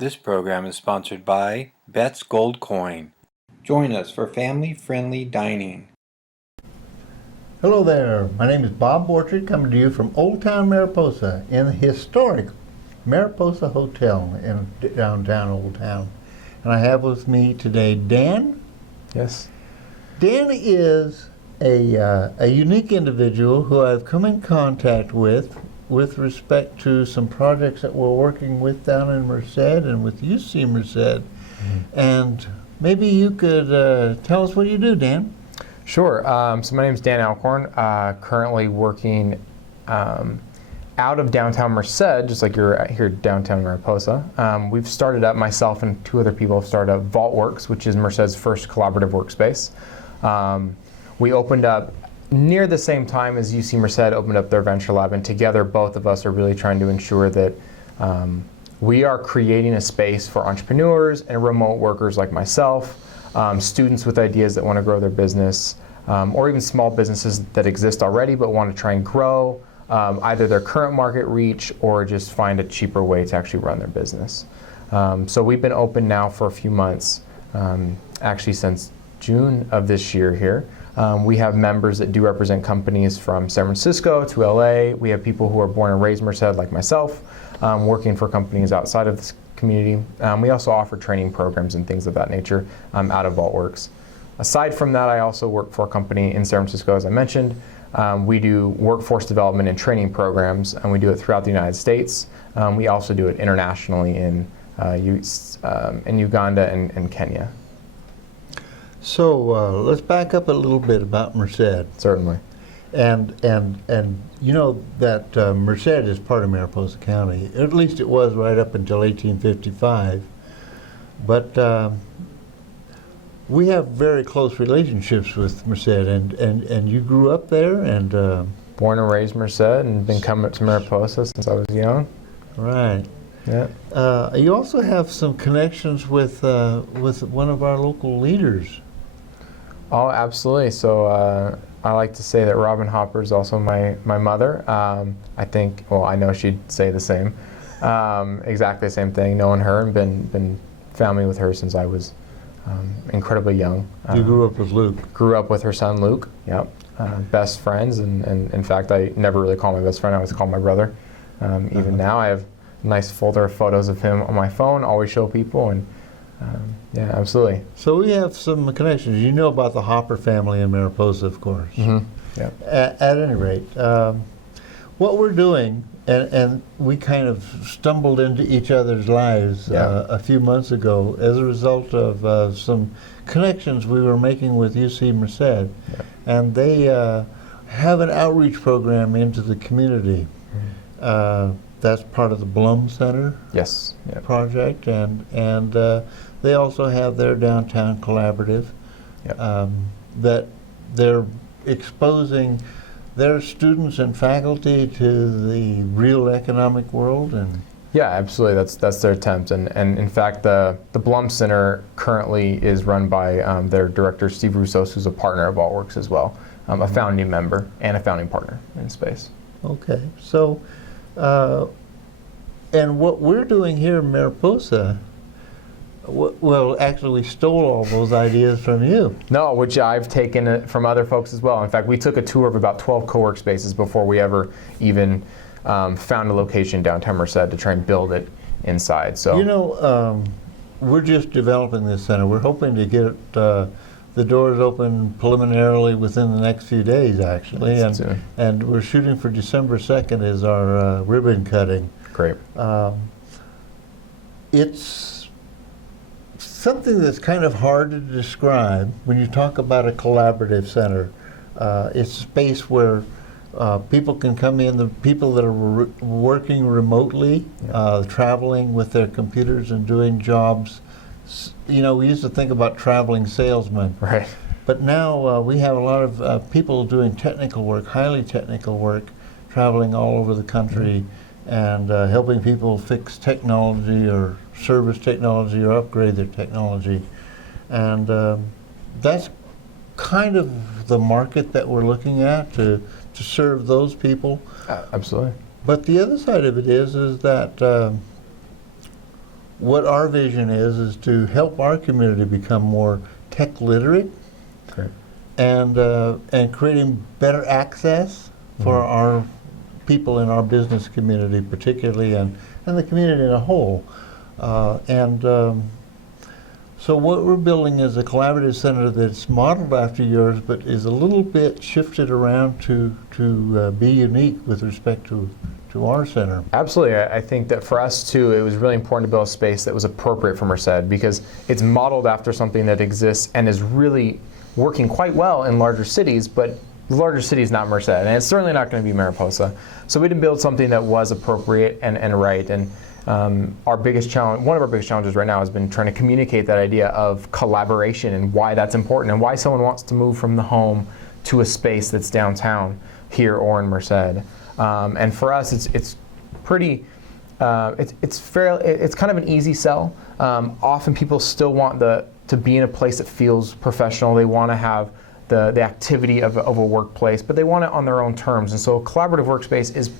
This program is sponsored by Bet's Gold Coin. Join us for family-friendly dining. Hello there, my name is Bob Borchard, coming to you from Old Town Mariposa in the historic Mariposa Hotel in downtown Old Town. And I have with me today Dan. Yes. Dan is a unique individual who I've come in contact with respect to some projects that we're working with down in Merced and with UC Merced. Mm-hmm. And maybe you could tell us what you do, Dan. Sure. So my name is Dan Alcorn, currently working out of Downtown Merced, just like you're here at Downtown Mariposa. We've started up, myself and two other people have started up VaultWorks, which is Merced's first collaborative workspace. We opened up near the same time as UC Merced opened up their venture lab, and together both of us are really trying to ensure that we are creating a space for entrepreneurs and remote workers like myself, students with ideas that want to grow their business, or even small businesses that exist already but want to try and grow either their current market reach or just find a cheaper way to actually run their business. So we've been open now for a few months, actually since June of this year here. We have members that do represent companies from San Francisco to LA. We have people who are born and raised Merced like myself, working for companies outside of this community. We also offer training programs and things of that nature out of VaultWorks. Aside from that, I also work for a company in San Francisco, as I mentioned. We do workforce development and training programs, and we do it throughout the United States. We also do it internationally in Uganda and Kenya. So let's back up a little bit about Merced. Certainly. And you know that Merced is part of Mariposa County. At least it was right up until 1855. But we have very close relationships with Merced, and you grew up there and born and raised Merced, and been coming up to Mariposa since I was young. Right. Yeah. You also have some connections with one of our local leaders. Oh, absolutely. So I like to say that Robin Hopper is also my mother. I think, well, I know she'd say the same. Exactly the same thing, knowing her and been family with her since I was incredibly young. You grew up with Luke? Grew up with her son, Luke, yep. Best friends, and in fact, I never really call my best friend, I always call my brother. Even now, I have a nice folder of photos of him on my phone, always show people, and yeah, absolutely. So we have some connections. You know about the Hopper family in Mariposa, of course. Mm-hmm. Yeah. At any rate, what we're doing, and we kind of stumbled into each other's lives a few months ago as a result of some connections we were making with UC Merced. Yeah. And they have an outreach program into the community. Mm-hmm. That's part of the Blum Center project, and they also have their downtown collaborative that they're exposing their students and faculty to the real economic world. And yeah, absolutely. That's their attempt, and in fact, the Blum Center currently is run by their director Steve Roussos, who's a partner of VaultWorks as well, a founding member and a founding partner in space. Okay, so. And what we're doing here in Mariposa, well, actually we stole all those ideas from you. No, which I've taken it from other folks as well. In fact, we took a tour of about 12 co-work spaces before we ever even found a location downtown Merced to try and build it inside. So you know, we're just developing this center. We're hoping to get the doors open preliminarily within the next few days, actually, and we're shooting for December 2nd as our ribbon cutting. Great. It's something that's kind of hard to describe when you talk about a collaborative center. It's a space where people can come in, the people that are working remotely, traveling with their computers and doing jobs. You know, we used to think about traveling salesmen. Right. But now we have a lot of people doing technical work, highly technical work, traveling all over the country and helping people fix technology or service technology or upgrade their technology. And that's kind of the market that we're looking at to serve those people. Absolutely. But the other side of it is that what our vision is to help our community become more tech literate. Great. And creating better access for our people in our business community particularly, and the community in a whole. So what we're building is a collaborative center that's modeled after yours, but is a little bit shifted around to be unique with respect to our center. Absolutely. I think that for us too, it was really important to build a space that was appropriate for Merced, because it's modeled after something that exists and is really working quite well in larger cities, but the larger city is not Merced, and it's certainly not going to be Mariposa. So we didn't build something that was appropriate and right. And our biggest challenge, one of our biggest challenges right now, has been trying to communicate that idea of collaboration and why that's important, and why someone wants to move from the home to a space that's downtown here or in Merced. And for us, it's pretty. It's kind of an easy sell. Often people still want to be in a place that feels professional. They want to have the activity of a workplace, but they want it on their own terms. And so a collaborative workspace is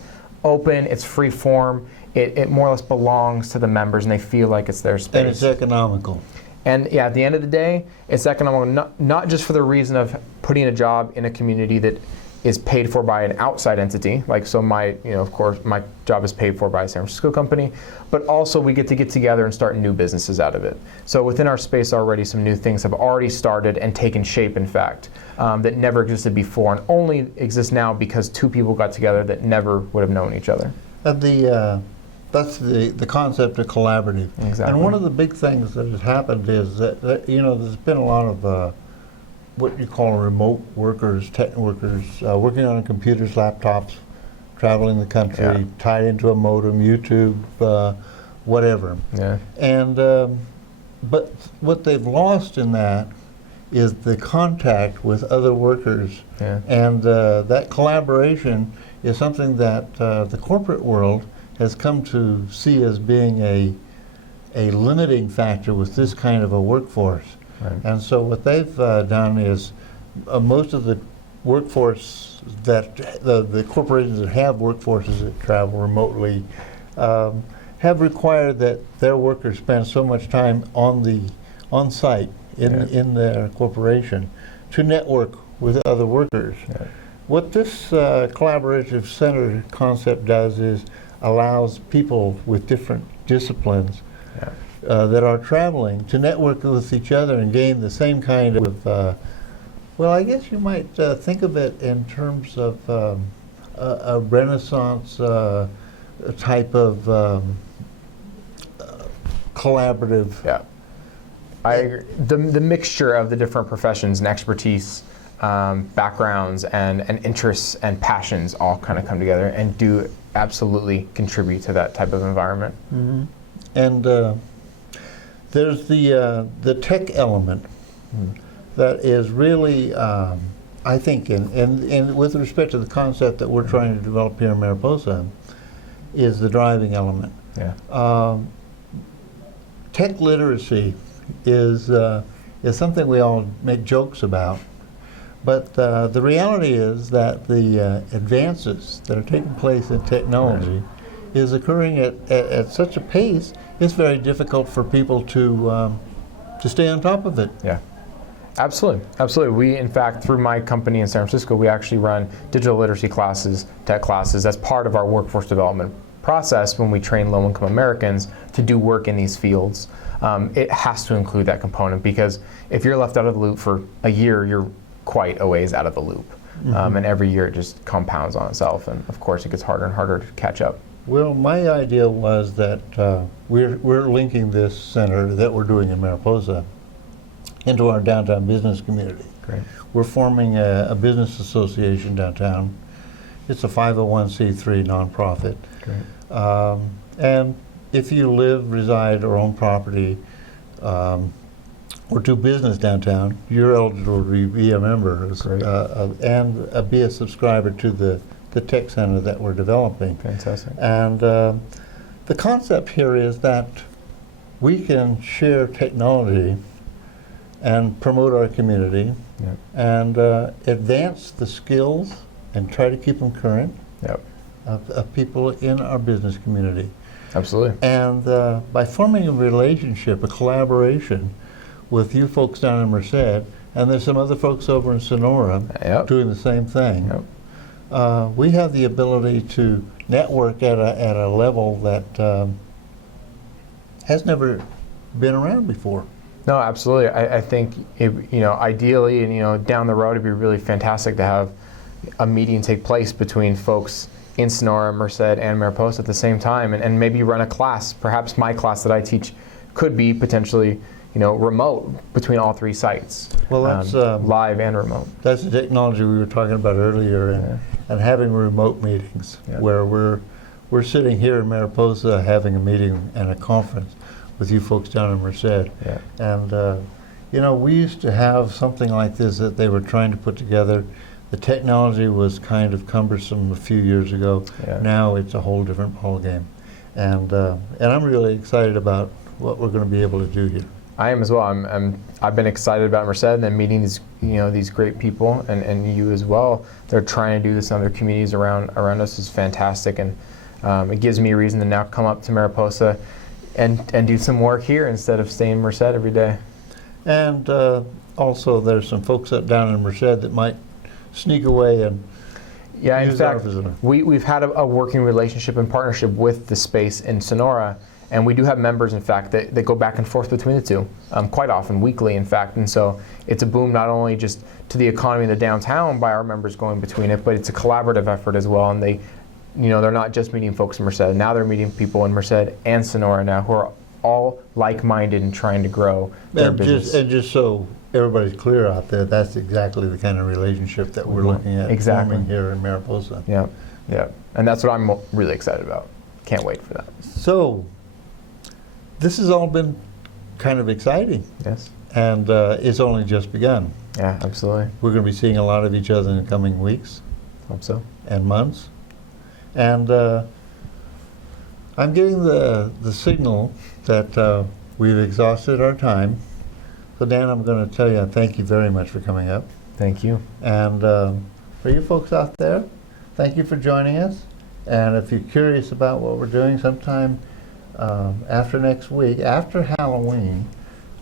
open, it's free form, it more or less belongs to the members, and they feel like it's their space. And it's economical. And yeah, at the end of the day, it's economical, not just for the reason of putting a job in a community that is paid for by an outside entity, like so of course my job is paid for by a San Francisco company, but also we get together and start new businesses out of it. So within our space already, some new things have already started and taken shape, in fact, that never existed before, and only exist now because two people got together that never would have known each other. That's the concept of collaborative. Exactly. And one of the big things that has happened is that there's been a lot of what you call remote workers, tech workers, working on computers, laptops, traveling the country, tied into a modem, YouTube, whatever. Yeah. And but what they've lost in that is the contact with other workers. Yeah. And that collaboration is something that the corporate world has come to see as being a limiting factor with this kind of a workforce. Right. And so what they've done is most of the workforce that the corporations that have workforces that travel remotely have required that their workers spend so much time on site in their corporation to network with other workers. Yeah. What this collaborative center concept does is allows people with different disciplines that are traveling to network with each other and gain the same kind of, well, I guess you might think of it in terms of a Renaissance type of collaborative. Yeah, I agree. The mixture of the different professions and expertise, backgrounds, and interests and passions all kind of come together and do absolutely contribute to that type of environment. Mm-hmm. And there's the tech element that is really, I think, and with respect to the concept that we're trying to develop here in Mariposa, is the driving element. Yeah. Tech literacy is something we all make jokes about, but the reality is that the advances that are taking place in technology is occurring at such a pace, it's very difficult for people to stay on top of it. Yeah, absolutely, absolutely. We, in fact, through my company in San Francisco, we actually run digital literacy classes, tech classes, as part of our workforce development process when we train low-income Americans to do work in these fields. It has to include that component, because if you're left out of the loop for a year, you're quite a ways out of the loop. Mm-hmm. And every year it just compounds on itself, and of course it gets harder and harder to catch up. Well, my idea was that we're linking this center that we're doing in Mariposa into our downtown business community. Great. We're forming a business association downtown. It's a 501c3 nonprofit. Great. And if you live, reside, or own property or do business downtown, you're eligible to be a member and be a subscriber to the tech center that we're developing. Fantastic. And the concept here is that we can share technology and promote our community and advance the skills and try to keep them current of people in our business community. Absolutely. And by forming a relationship, a collaboration with you folks down in Merced, and there's some other folks over in Sonora Yep. doing the same thing, we have the ability to network at a level that has never been around before. No, absolutely. I think, ideally and, down the road, it'd be really fantastic to have a meeting take place between folks in Sonora, Merced, and Mariposa at the same time, and maybe run a class. Perhaps my class that I teach could be potentially, remote between all three sites. Well, that's live and remote. That's the technology we were talking about earlier, and having remote meetings where we're sitting here in Mariposa having a meeting and a conference with you folks down in Merced. Yeah. And we used to have something like this that they were trying to put together. The technology was kind of cumbersome a few years ago. Yeah. Now it's a whole different ballgame, and I'm really excited about what we're going to be able to do here. I am as well. I've been excited about Merced and then meeting these great people and you as well. They're trying to do this in other communities around us is fantastic, and it gives me a reason to now come up to Mariposa and do some work here instead of staying in Merced every day. And also there's some folks down in Merced that might sneak away and in fact, we've had a working relationship and partnership with the space in Sonora, and we do have members, in fact, that go back and forth between the two, quite often, weekly, in fact. And so it's a boom not only just to the economy of the downtown by our members going between it, but it's a collaborative effort as well. And they, they're not just meeting folks in Merced. Now they're meeting people in Merced and Sonora now who are all like-minded and trying to grow their business. And just so everybody's clear out there, that's exactly the kind of relationship that we're looking at forming here in Mariposa. Yeah, yeah. And that's what I'm really excited about. Can't wait for that. So, this has all been kind of exciting. Yes. And it's only just begun. Yeah, absolutely. We're going to be seeing a lot of each other in the coming weeks. Hope so. And months. And I'm getting the signal that we've exhausted our time. So Dan, I'm going to tell you thank you very much for coming up. Thank you. And for you folks out there, thank you for joining us. And if you're curious about what we're doing sometime after next week, after Halloween,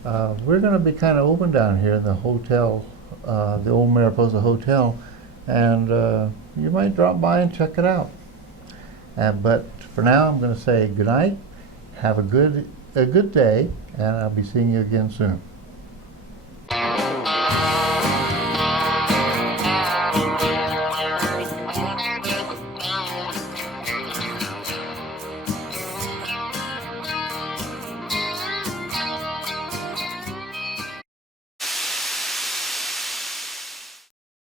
we're going to be kind of open down here in the hotel, the old Mariposa Hotel, and you might drop by and check it out. But for now, I'm going to say good night, have a good day, and I'll be seeing you again soon.